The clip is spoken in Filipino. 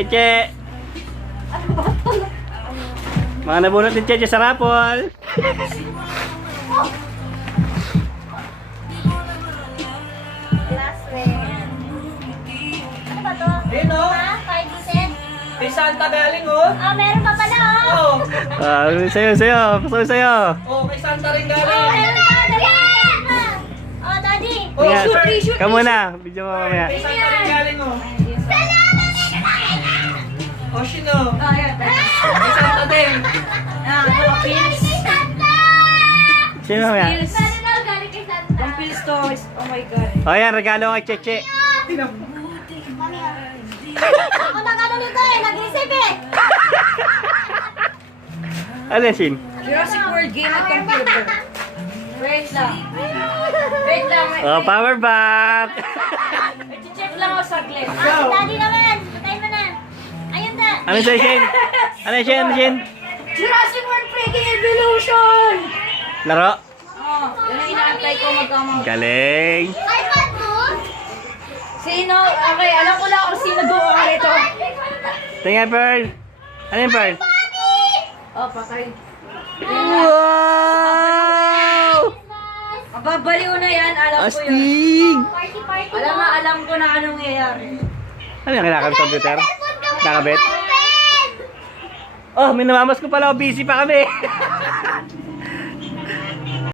Cheche! Mga nabunot ni Cheche sa rapol. Last ring. Ano ba to? Ayun, oh. Ha? 5 cent? May Santa galing, oh. Oh, meron pa pala, oh. Oh, Sa'yo. Pasok sa'yo. oh, may Santa rin Oh, galing. meron pa. Oh, daddy. Oh, Nga, shoot. Kamu na. Video mo mamaya. May Santa rin galing, oh. Oh, sino? Oh, ayan. May Santa din. Pills. Sino mamaya? Sana na, galing kay Santa. Ang pill stories. Oh my God. O yan, regalo kay Cheche. Ako na gano'n nito eh, nag-receive eh. Ano yan, Shin? Jurassic World game at computer. Wait lang. Wait lang. Oh, power bank! I-check lang ako saglit. Ah, daddy naman. Patay mo na. Ayun na. Ano sa'yo, Shin? Ano yan, Shin? Jurassic World freaking evolution! Laro? Oh, yun ang inaantay ko magkamang. Galing! iPad mo? Sino? Okay, alam ko lang kung sino doon ka rito. Tingnan, Pearl. Ano yan, Pearl? Oh, patay. Wow! Mababaliw na yan, alam ko yun. Astig! Party. Alam ko na anong nangyayari. Ano yung kailangan ng computer? Nakabit? Oh, minamamas ko pala. Busy pa kami.